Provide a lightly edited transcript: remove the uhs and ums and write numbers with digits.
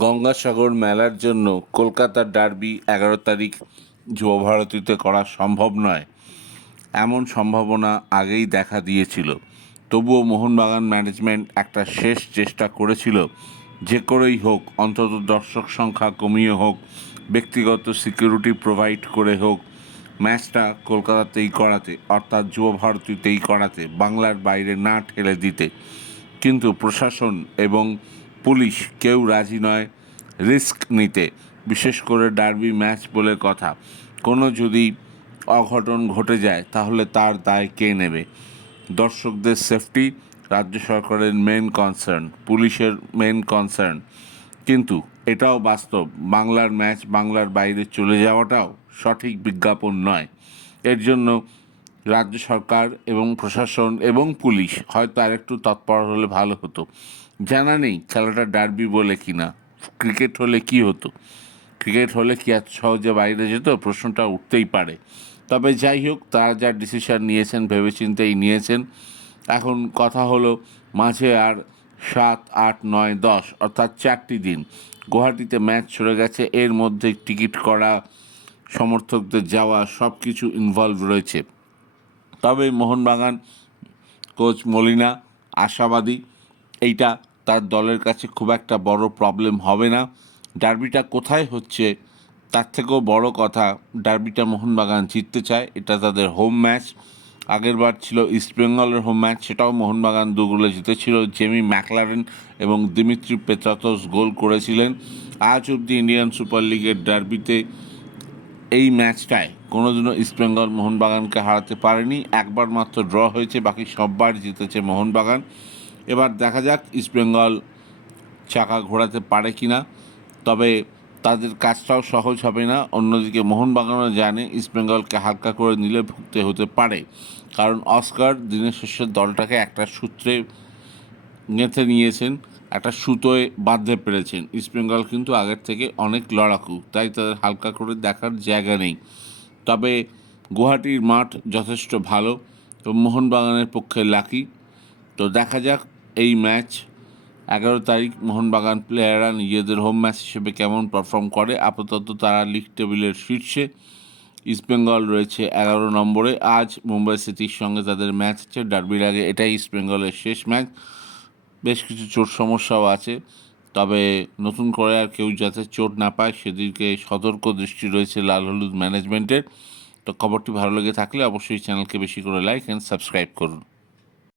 গঙ্গাসাগর মেলার জন্য কলকাতার ডার্বি 11 তারিখ যুবভারতীতে করা সম্ভব নয়, এমন সম্ভাবনা আগেই দেখা দিয়েছিল। তবুও মোহনবাগান ম্যানেজমেন্ট একটা শেষ চেষ্টা করেছিল, যে করেই হোক অন্তত দর্শক সংখ্যা কমিয়ে হোক, ব্যক্তিগত সিকিউরিটি প্রোভাইড করে হোক ম্যাচটা কলকাতাতেই করাতে, অর্থাৎ যুবভারতীতেই করাতে, বাংলার বাইরে না ঠেলে দিতে। কিন্তু প্রশাসন এবং পুলিশ কেউ রাজি নয় রিস্ক নিতে, বিশেষ করে ডার্বি ম্যাচ বলে কথা। কোনো যদি অঘটন ঘটে যায় তাহলে তার দায় কে নেবে? দর্শকদের সেফটি রাজ্য সরকারের মেন কনসার্ন, পুলিশের মেন কনসার্ন। কিন্তু এটাও বাস্তব, বাংলার ম্যাচ বাংলার বাইরে চলে যাওয়াটাও সঠিক বিজ্ঞাপন নয়। এর জন্য রাজ্য সরকার এবং প্রশাসন এবং পুলিশ হয়তো আরেকটু তৎপর হলে ভালো হতো। জানা নেই খেলাটা ডার্বি বলে কি না। ক্রিকেট হলে কি হতো? ক্রিকেট হলে কি এত সহজে বাইরে যেত? প্রশ্নটা উঠতেই পারে। তবে যাই হোক, তারা যা ডিসিশন নিয়েছেন ভেবেচিন্তেই নিয়েছেন। এখন কথা হলো, মাঝে আর 7, 8, 9, 10 অর্থাৎ 4টি দিন গুয়াহাটিতে ম্যাচ চলে গেছে। এর মধ্যে টিকিট করা, সমর্থকদের যাওয়া, সব কিছু ইনভলভ রয়েছে। তবে মোহনবাগান কোচ মলিনা আশাবাদী এইটা তার দলের কাছে খুব একটা বড় প্রবলেম হবে না। ডার্বিটা কোথায় হচ্ছে তার থেকেও বড় কথা, ডার্বিটা মোহনবাগান জিততে চায়। এটা তাদের হোম ম্যাচ। আগেরবার ছিল ইস্টবেঙ্গলের হোম ম্যাচ, সেটাও মোহনবাগান 2 গোলে জিতেছিল। জেমি ম্যাকলারেন এবং দিমিত্রি পেত্রাতস গোল করেছিলেন। আজ অবধি ইন্ডিয়ান সুপার লিগের ডার্বিতে এই ম্যাচটায় কোনোদিনও ইস্টবেঙ্গল মোহনবাগানকে হারাতে পারেনি। একবার মাত্র ড্র হয়েছে, বাকি সববার জিতেছে মোহনবাগান। এবার দেখা যাক ইস্টবেঙ্গল চাকা ঘোরাতে পারে কি না। তবে তাদের কাজটাও সহজ হবে না। অন্যদিকে মোহনবাগানও জানে ইস্টবেঙ্গলকে হালকা করে নিলে ভুগতে হতে পারে, কারণ অস্কার দিনের শেষে দলটাকে একটা সূত্রে গেঁথে নিয়েছেন, একটা সুতোয় বাঁধতে পেরেছেন। ইস্টবেঙ্গল কিন্তু আগের থেকে অনেক লড়াকু, তাই তাদের হালকা করে দেখার জায়গা নেই। তবে গুয়াহাটির মাঠ যথেষ্ট ভালো এবং মোহনবাগানের পক্ষে লাকি। তো দেখা যাক এই ম্যাচ 11 তারিখ মোহনবাগান প্লেয়াররা নিজেদের হোম ম্যাচ হিসেবে কেমন পারফর্ম করে। আপাতত তারা লিগ টেবিলের শীর্ষে, ইস্টবেঙ্গল রয়েছে 11 নম্বরে। আজ মুম্বাই সিটির সঙ্গে তাদের ম্যাচ আছে ডার্বির আগে, এটাই ইস্টবেঙ্গলের শেষ ম্যাচ। বেশ কিছু চোট সমস্যাও আছে, তবে নতুন করে আর কেউ যাতে চোট না পায় সেদিকে সতর্ক দৃষ্টি রয়েছে লাল হলুদ ম্যানেজমেন্টের। তো খবরটি ভালো লেগে থাকলে অবশ্যই চ্যানেলকে বেশি করে লাইক অ্যান্ড সাবস্ক্রাইব করুন।